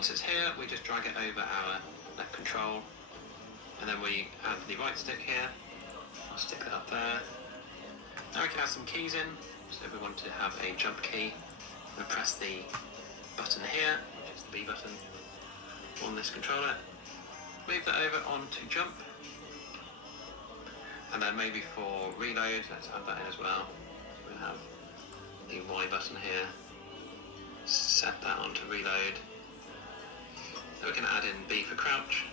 Once it's here, we just drag it over our left control, and then we add the right stick here. I'll stick that up there. Now we can add some keys in. So if we want to have a jump key, we press the button here, which is the B button on this controller. Move that over onto jump, and then maybe for reload, let's add that in as well. So we'll have the Y button here, set that onto reload. Then we can add in B for crouch,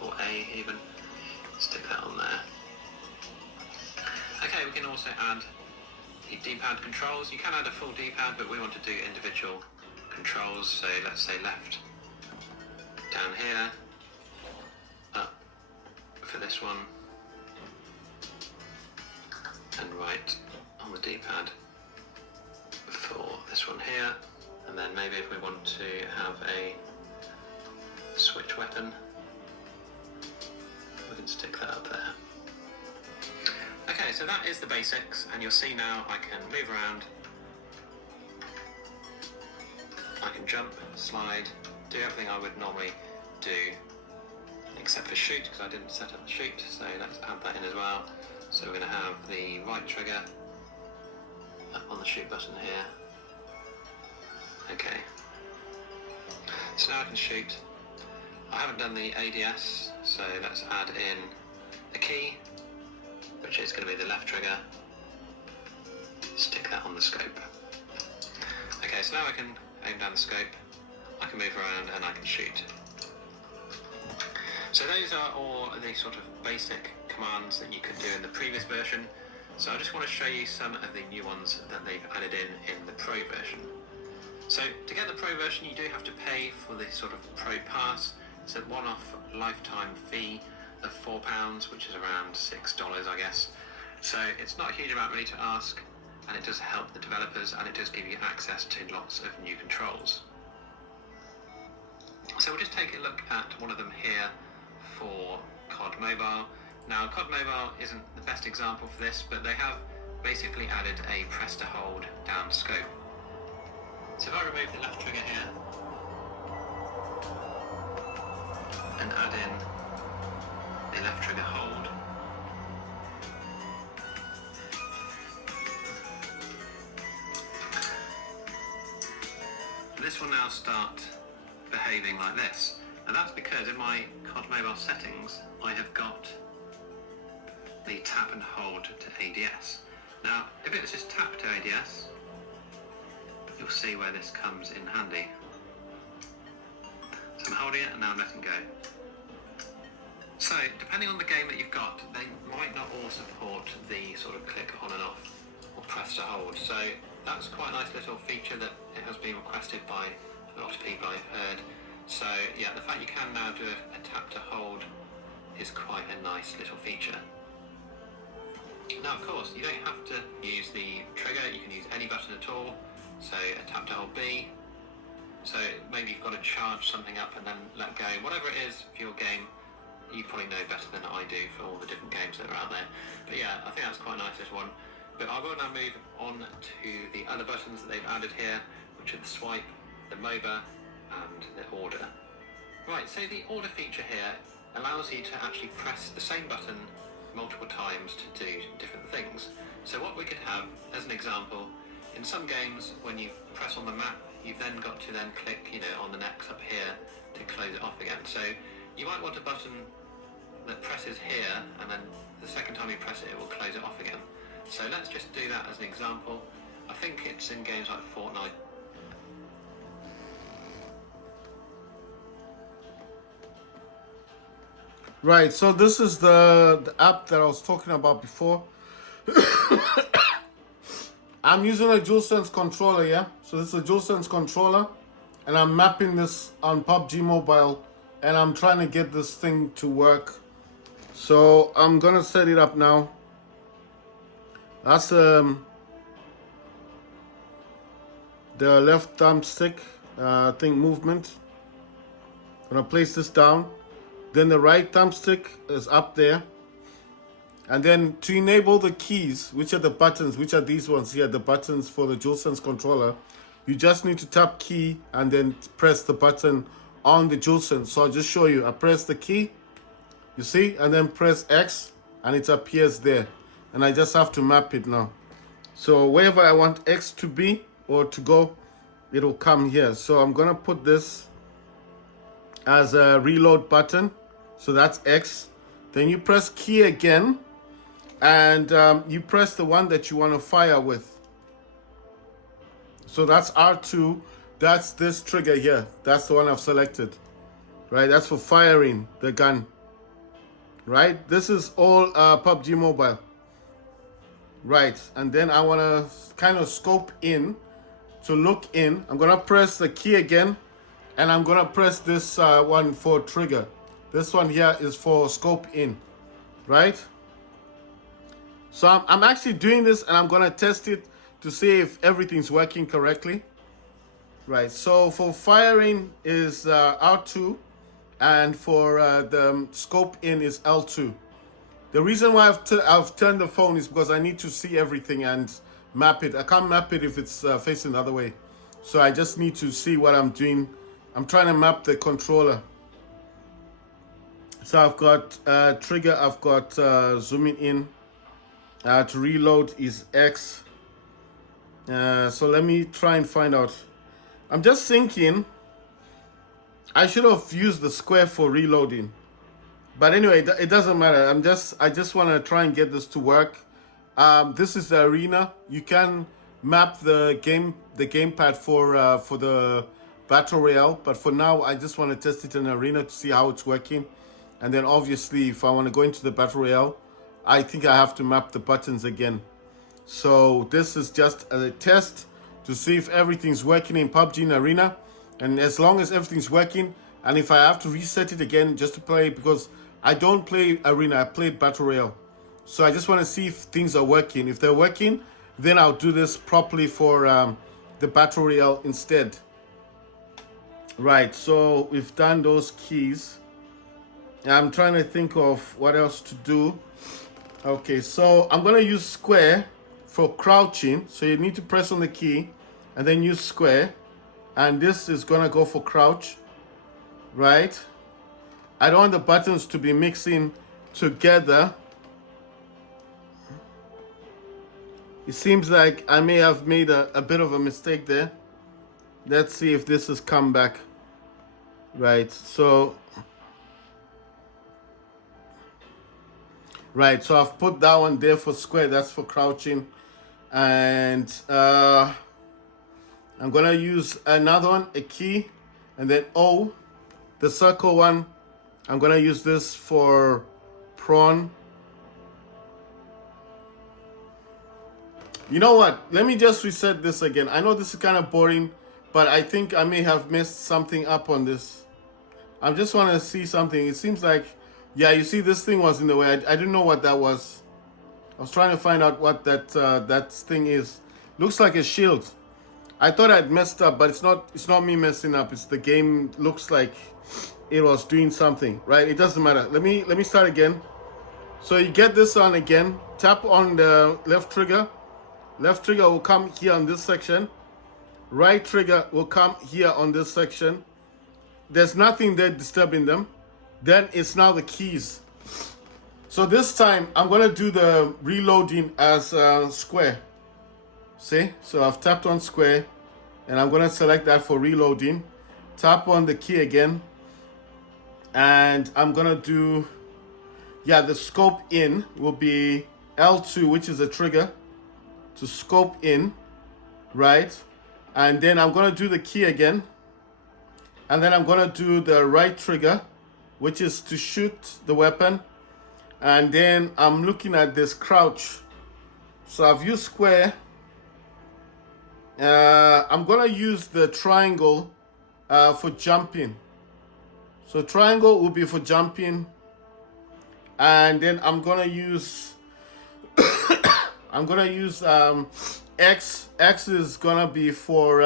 or A even, stick that on there. Okay, we can also add the D-pad controls. You can add a full D-pad, but we want to do individual controls. So let's say left down here, up for this one, and right on the D-pad for this one here. And then maybe if we want to have a switch weapon, we can stick that up there. Okay, so that is the basics, and you'll see now I can move around, I can jump, slide, do everything I would normally do, except for shoot, because I didn't set up the shoot, so let's add that in as well. So we're going to have the right trigger up on the shoot button here. Okay, so now I can shoot. I haven't done the ADS, so let's add in a key, which is going to be the left trigger. Stick that on the scope. Okay, so now I can aim down the scope, I can move around, and I can shoot. So those are all the sort of basic commands that you could do in the previous version. So I just want to show you some of the new ones that they've added in the Pro version. So to get the Pro version, you do have to pay for the sort of Pro Pass. It's a one-off lifetime fee of £4, which is around $6, I guess. So it's not a huge amount really to ask, and it does help the developers, and it does give you access to lots of new controls. So we'll just take a look at one of them here for COD Mobile. Now, COD Mobile isn't the best example for this, but they have basically added a press to hold down scope. So if I remove the left trigger here and add in the left trigger hold, this will now start behaving like this. And that's because in my COD Mobile settings, I have got the tap and hold to ADS. Now, if it was just tap to ADS, you'll see where this comes in handy. So I'm holding it and now I'm letting go. So, depending on the game that you've got, they might not all support the sort of click on and off or press to hold. So that's quite a nice little feature that it has been requested by a lot of people I've heard. So yeah, the fact you can now do a tap to hold is quite a nice little feature. Now of course, you don't have to use the trigger, you can use any button at all. So a tap to hold B. So maybe you've got to charge something up and then let go. Whatever it is for your game, you probably know better than I do for all the different games that are out there. But yeah, I think that's quite a nice little one. But I will now move on to the other buttons that they've added here, which are the swipe, the MOBA, and the order. Right, so the order feature here allows you to actually press the same button multiple times to do different things. So what we could have, as an example, in some games when you press on the map, you've then got to then click, on the next up here to close it off again. So you might want a button that presses here, and then the second time you press it, it will close it off again. So let's just do that as an example. I think it's in games like Fortnite. Right, so this is the app that I was talking about before. I'm using a DualSense controller, yeah? So this is a DualSense controller, and I'm mapping this on PUBG Mobile, and I'm trying to get this thing to work. So I'm gonna set it up now. That's the left thumbstick thing movement. I'm gonna place this down. Then the right thumbstick is up there. And then to enable the keys, which are the buttons, which are these ones here, the buttons for the DualSense controller, you just need to tap key and then press the button on the DualSense. So I'll just show you. I press the key, you see, and then press X and it appears there. And I just have to map it now. So wherever I want X to be or to go, it'll come here. So I'm gonna put this as a reload button. So that's X. Then you press key again and you press the one that you want to fire with. So that's R2. That's this trigger here. That's the one I've selected. Right? That's for firing the gun. Right? This is all PUBG Mobile. Right. And then I want to kind of scope in to look in. I'm going to press the key again. And I'm going to press this one for trigger. This one here is for scope in. Right? So I'm actually doing this and I'm going to test it to see if everything's working correctly. Right, so for firing is R2 and for the scope in is L2. The reason why I've turned the phone is because I need to see everything and map it. I can't map it if it's facing the other way. So I just need to see what I'm doing. I'm trying to map the controller. So I've got trigger, I've got zooming in. To reload is X. So let me try and find out. I'm just thinking I should have used the square for reloading. But anyway, it doesn't matter. I just want to try and get this to work. This is the arena. You can map the gamepad for the battle royale, but for now I just want to test it in arena to see how it's working. And then obviously if I want to go into the battle royale, I think I have to map the buttons again. So this is just a test to see if everything's working in PUBG in Arena. And as long as everything's working, and if I have to reset it again just to play, because I don't play Arena, I play Battle Royale. So I just want to see if things are working. If they're working, then I'll do this properly for the Battle Royale instead. Right, so we've done those keys. I'm trying to think of what else to do. Okay, so I'm going to use square for crouching. So you need to press on the key and then use square, and this is gonna go for crouch. Right, I don't want the buttons to be mixing together. It seems like I may have made a bit of a mistake there. Let's see if this has come back. Right, so I've put that one there for square, that's for crouching. And I'm gonna use another one, a key, and then O, the circle one. I'm gonna use this for prawn. You know what? Let me just reset this again. I know this is kind of boring, but I think I may have messed something up on this. I just want to see something. It seems like, yeah, you see this thing was in the way. I didn't know what that was. I was trying to find out what that thing is. Looks like a shield. I thought I'd messed up, but it's not me messing up. It's the game. Looks like it was doing something, right? It doesn't matter. Let me start again. So you get this on again. Tap on the left trigger. Left trigger will come here on this section. Right trigger will come here on this section. There's nothing there disturbing them. Then it's now the keys. So this time I'm gonna do the reloading as square. See? So I've tapped on square and I'm gonna select that for reloading. Tap on the key again. And I'm gonna do, yeah, the scope in will be L2, which is a trigger to scope in, right? And then I'm gonna do the key again. And then I'm gonna do the right trigger, which is to shoot the weapon. And then I'm looking at this crouch. So I've used square. I'm gonna use the triangle for jumping. So triangle will be for jumping. And then I'm gonna use X. X is gonna be for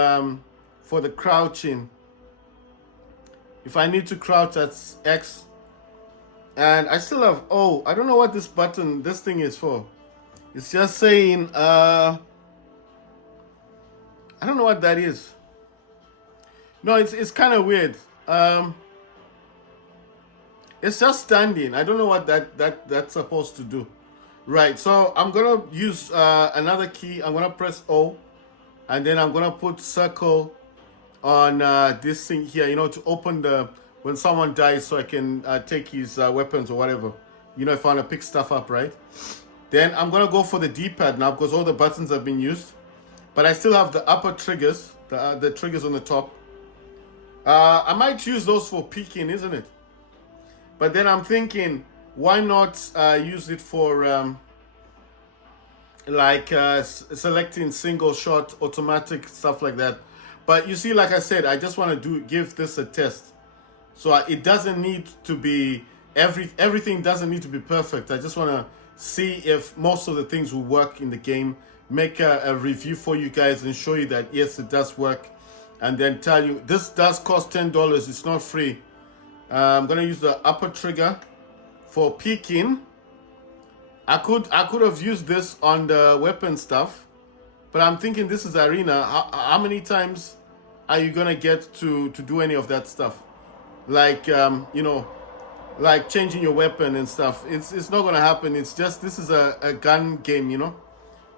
the crouching. If I need to crouch, that's X. And I still have O. I don't know what this thing is for. It's just saying I don't know what that is. No, it's kind of weird. It's just standing. I don't know what that's supposed to do. Right, so I'm gonna use another key. I'm gonna press O, and then I'm gonna put circle on this thing here, you know, to open the, when someone dies, so I can take his weapons or whatever, you know, if I want to pick stuff up, right? Then I'm gonna go for the D-pad now, because all the buttons have been used, but I still have the upper triggers, the triggers on the top. I might use those for peeking, isn't it? But then I'm thinking, why not use it for selecting single shot, automatic, stuff like that. But you see, like I said, I just want to give this a test. So it doesn't need to be, everything doesn't need to be perfect. I just want to see if most of the things will work in the game, make a review for you guys and show you that yes, it does work, and then tell you this does cost $10. It's not free. I'm gonna use the upper trigger for peeking. I could have used this on the weapon stuff, but I'm thinking this is arena. How many times are you gonna get to do any of that stuff? Like you know, like changing your weapon and stuff. It's not gonna happen. It's just, this is a gun game, you know.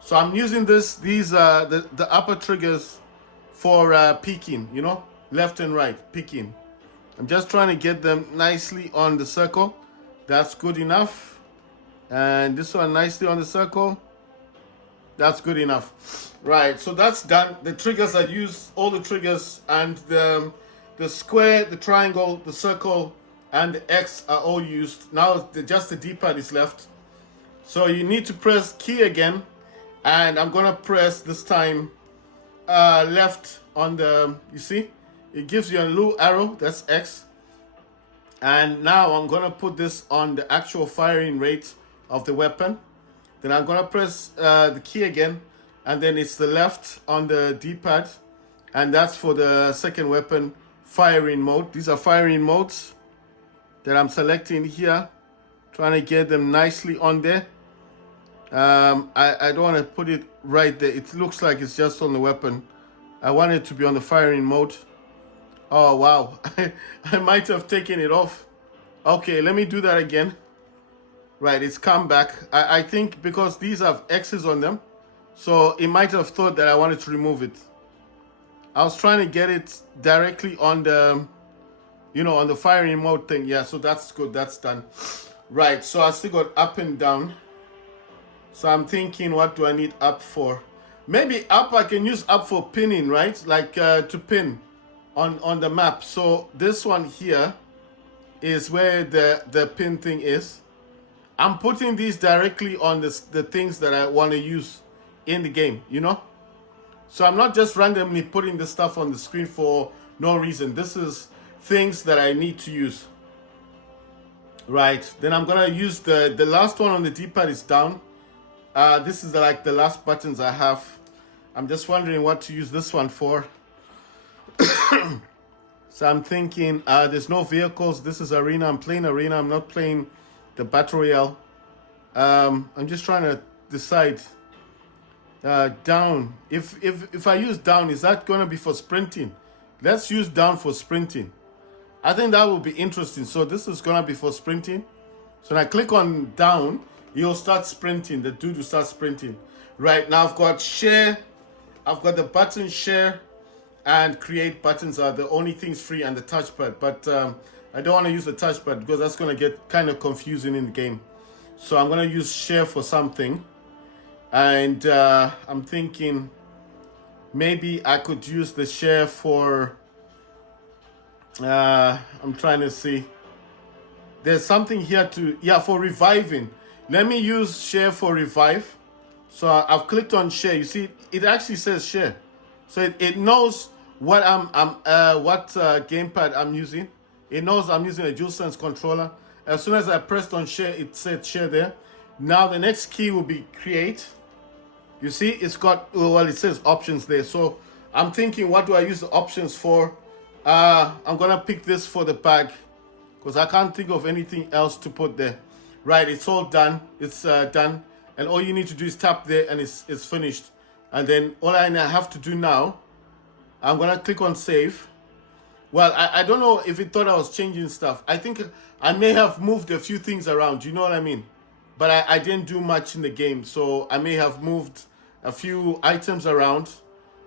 So I'm using these the upper triggers for peeking, you know, left and right peeking. I'm just trying to get them nicely on the circle. That's good enough. And this one nicely on the circle. That's good enough. Right, so that's done. The triggers, I use all the triggers, and the square, the triangle, the circle, and the X are all used. Now just the D-pad is left. So you need to press key again, and I'm gonna press this time left on the, you see, it gives you a little arrow, that's X. And now I'm gonna put this on the actual firing rate of the weapon. Then I'm gonna press the key again, and then it's the left on the D-pad, and that's for the second weapon firing mode. These are firing modes that I'm selecting here, trying to get them nicely on there. I don't want to put it right there. It looks like it's just on the weapon. I want it to be on the firing mode. Oh wow, I might have taken it off. Okay, let me do that again. Right, it's come back. I think because these have X's on them, so it might have thought that I wanted to remove it. I was trying to get it directly on the, you know, on the firing mode thing. Yeah, so that's good, that's done. Right, so I still got up and down. So I'm thinking, what do I need up for? Maybe up, I can use up for pinning, right? Like to pin on the map. So this one here is where the pin thing is. I'm putting these directly on the things that I want to use in the game, you know? So I'm not just randomly putting this stuff on the screen for no reason. This is things that I need to use. Right, then I'm gonna use the last one on the D-pad is down. This is like the last buttons I have. I'm just wondering what to use this one for. So I'm thinking, there's no vehicles. This is arena. I'm playing arena. I'm not playing the battle royale. I'm just trying to decide. Down. If I use down, is that gonna be for sprinting? Let's use down for sprinting. I think that will be interesting. So this is gonna be for sprinting. So when I click on down, you'll start sprinting. The dude will start sprinting. Right, now I've got share. I've got the button share and create buttons are the only things free, and the touchpad. But I don't want to use the touchpad because that's going to get kind of confusing in the game. So I'm going to use share for something. And I'm thinking maybe I could use the share for, I'm trying to see. There's something here to, yeah, for reviving. Let me use share for revive. So I've clicked on share. You see, it actually says share. So it knows what gamepad I'm using. It knows I'm using a DualSense controller. As soon as I pressed on share, it said share there. Now the next key will be create. You see, it's got, well, it says options there. So I'm thinking, what do I use the options for? I'm gonna pick this for the bag because I can't think of anything else to put there. Right, it's all done. It's done. And all you need to do is tap there and it's finished. And then all I have to do now I'm gonna click on save. Well, I don't know if it thought I was changing stuff. I think I may have moved a few things around, you know what I mean? But I didn't do much in the game, so I may have moved a few items around.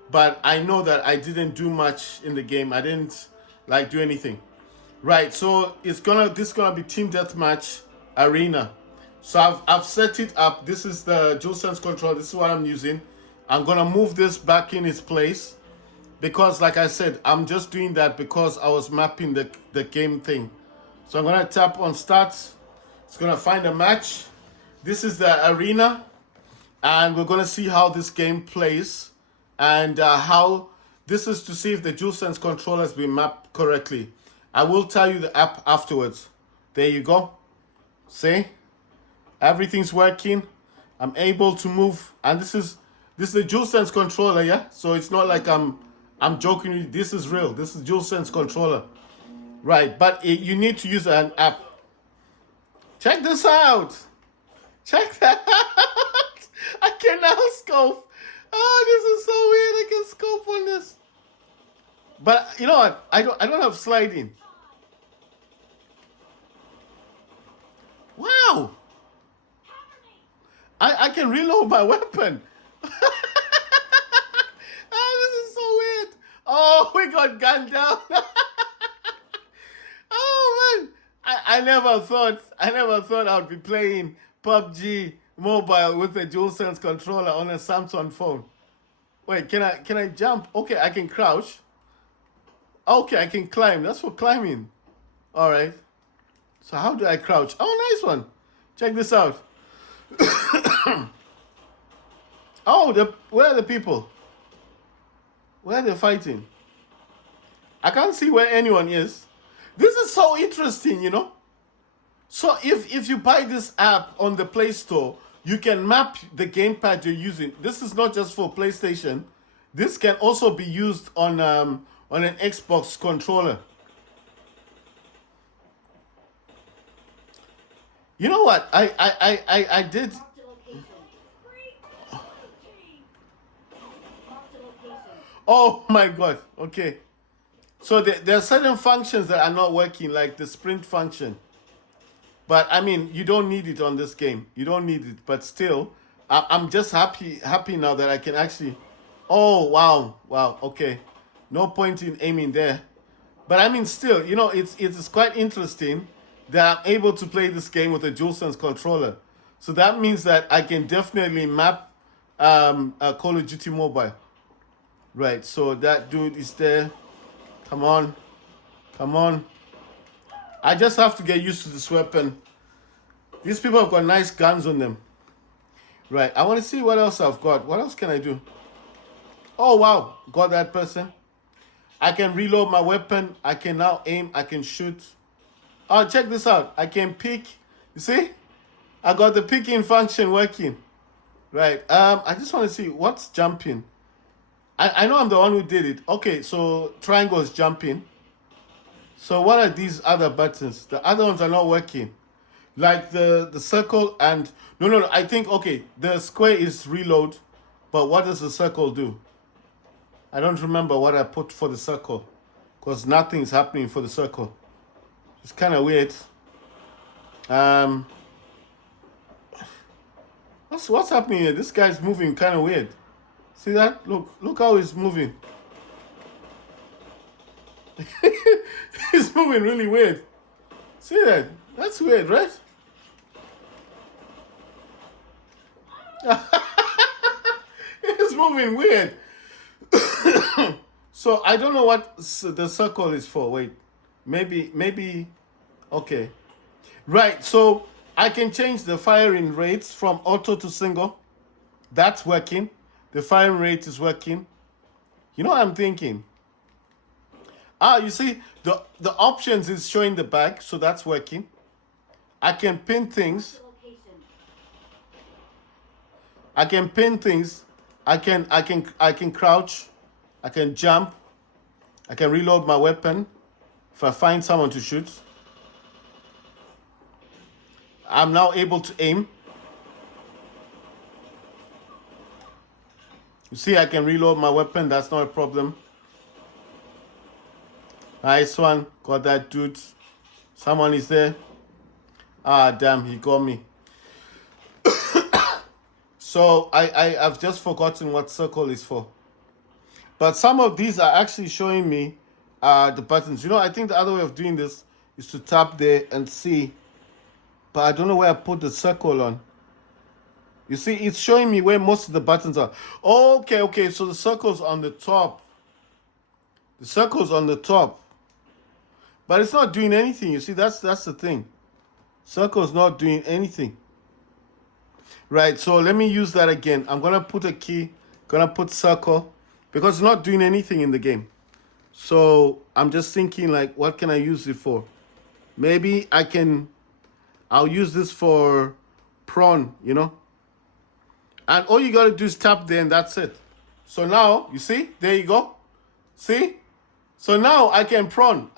But I know that I didn't do much in the game. I didn't like do anything. Right, so this is gonna be Team Deathmatch Arena. So I've set it up. This is the DualSense controller. This is what I'm using. I'm gonna move this back in its place because, like I said, I'm just doing that because I was mapping the game thing. So I'm gonna tap on start. It's gonna find a match. This is the arena, and we're gonna see how this game plays and how this is to see if the DualSense controller has been mapped correctly. I will tell you the app afterwards. There you go. See? Everything's working. I'm able to move, and this is the DualSense controller, yeah? So it's not like I'm joking with you. This is real. This is DualSense controller. Right, but you need to use an app. Check this out. Check that out. I can now scope. Oh, this is so weird. I can scope on this. But you know what? I don't have sliding. Wow. I can reload my weapon. Oh, this is so weird. Oh, we got gunned down. Oh man. I never thought I'd be playing PUBG mobile with a DualSense controller on a Samsung phone. Wait, can I jump? Okay, I can crouch. Okay, I can climb. That's for climbing. All right. So how do I crouch? Oh, nice one. Check this out. Oh, where are the people? Where are they fighting? I can't see where anyone is. This is so interesting, you know. So if you buy this app on the Play Store, you can map the gamepad you're using. This is not just for PlayStation. This can also be used on an Xbox controller. You know what? I did. Oh my God. Okay. So there are certain functions that are not working, like the sprint function. But I mean, you don't need it on this game. You don't need it. But still, I'm just happy now that I can actually. Oh wow. Okay. No point in aiming there. But I mean, still, you know, it's quite interesting that I'm able to play this game with a DualSense controller. So that means that I can definitely map a Call of Duty Mobile. Right, so that dude is there. Come on. I just have to get used to this weapon. These people have got nice guns on them. Right, I want to see what else I've got. What else can I do? Oh, wow. Got that person. I can reload my weapon. I can now aim. I can shoot. Oh, check this out. I can pick. You see? I got the picking function working. Right. I just want to see what's jumping. I know I'm the one who did it. Okay, so triangle is jumping. So what are these other buttons? The other ones are not working. Like the circle and... No. I think, okay, the square is reload. But what does the circle do? I don't remember what I put for the circle. Because nothing's happening for the circle. It's kind of weird. What's happening here? This guy's moving kind of weird. See that? Look how he's moving. He's moving really weird. See that? That's weird, right? He's moving weird. So I don't know what the circle is for. Wait. Maybe. Okay. Right. So I can change the firing rates from auto to single. That's working. The firing rate is working. You know what I'm thinking? You see, the options is showing the back, so that's working. I can pin things. I can crouch. I can jump. I can reload my weapon if I find someone to shoot. I'm now able to aim. You see, I can reload my weapon. That's not a problem. Nice one. Got that dude. Someone is there. Ah, damn, he got me. So I've just forgotten what circle is for. But some of these are actually showing me the buttons. You know, I think the other way of doing this is to tap there and see. But I don't know where I put the circle on. You see, it's showing me where most of the buttons are. Oh, okay. So the circle's on the top. The circle's on the top. But it's not doing anything. You see, that's the thing. Circle's not doing anything. Right, so let me use that again. I'm going to put a key. Going to put circle. Because it's not doing anything in the game. So I'm just thinking, like, what can I use it for? Maybe I'll use this for prawn, you know? And all you got to do is tap there and that's it. So now, you see? There you go. See? So now I can prawn.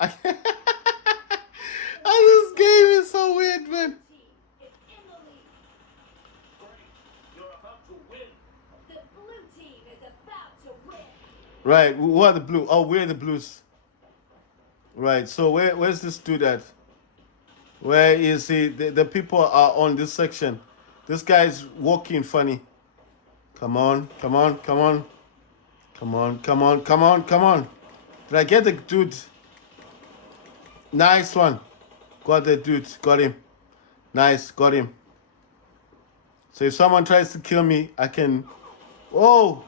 This game is so weird, man. Right, who are the blue? Oh, we're the blues. Right, so where's this dude at? Where is he? The people are on this section. This guy's walking funny. Come on. Come on. Did I get the dude? Nice one. Got the dude. Got him. Nice. Got him. So if someone tries to kill me, I can... Oh!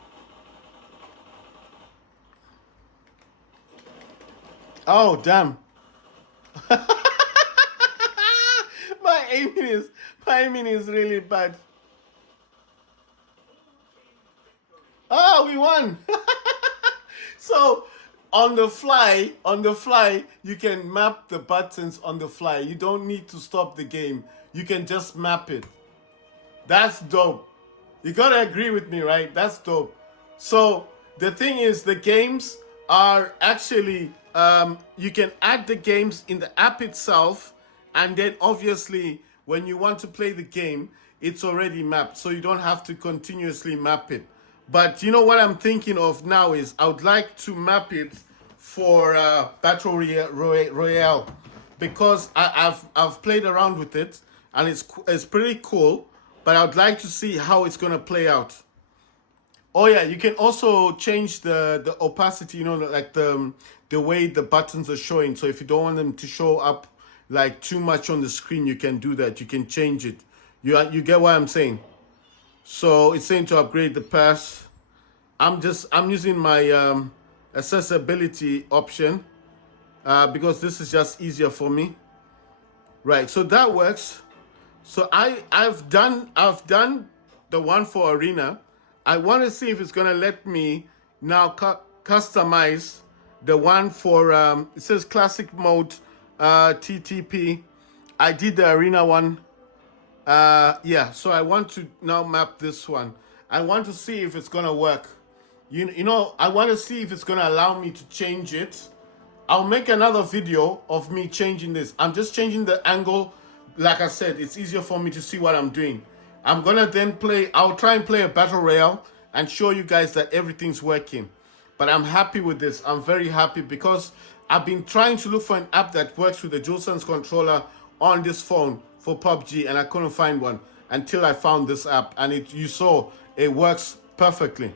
Oh, damn. My aiming is really bad. Oh, we won. So on the fly, you can map the buttons on the fly. You don't need to stop the game. You can just map it. That's dope. You gotta agree with me, right? That's dope. So the thing is, the games are actually, you can add the games in the app itself, and then obviously when you want to play the game, it's already mapped, so you don't have to continuously map it. But you know what I'm thinking of now is I would like to map it for Battle Royale, because I've played around with it and it's pretty cool, but I would like to see how it's gonna play out. Oh yeah, you can also change the opacity, you know, like the way the buttons are showing. So if you don't want them to show up like too much on the screen, you can do that. You can change it. You get what I'm saying? So it's saying to upgrade the pass. I'm using my accessibility option because this is just easier for me. Right, so that works. So I've done the one for arena. I want to see if it's gonna let me now customize the one for it says classic mode TTP. I did the arena one. Yeah, so I want to now map this one. I want to see if it's gonna work. You know, I want to see if it's gonna allow me to change it. I'll make another video of me changing this. I'm just changing the angle. Like I said, it's easier for me to see what I'm doing. I'm gonna then I'll try and play a battle royale and show you guys that everything's working. But I'm happy with this. I'm very happy because I've been trying to look for an app that works with the DualSense controller on this phone for PUBG, and I couldn't find one until I found this app, and you saw it works perfectly.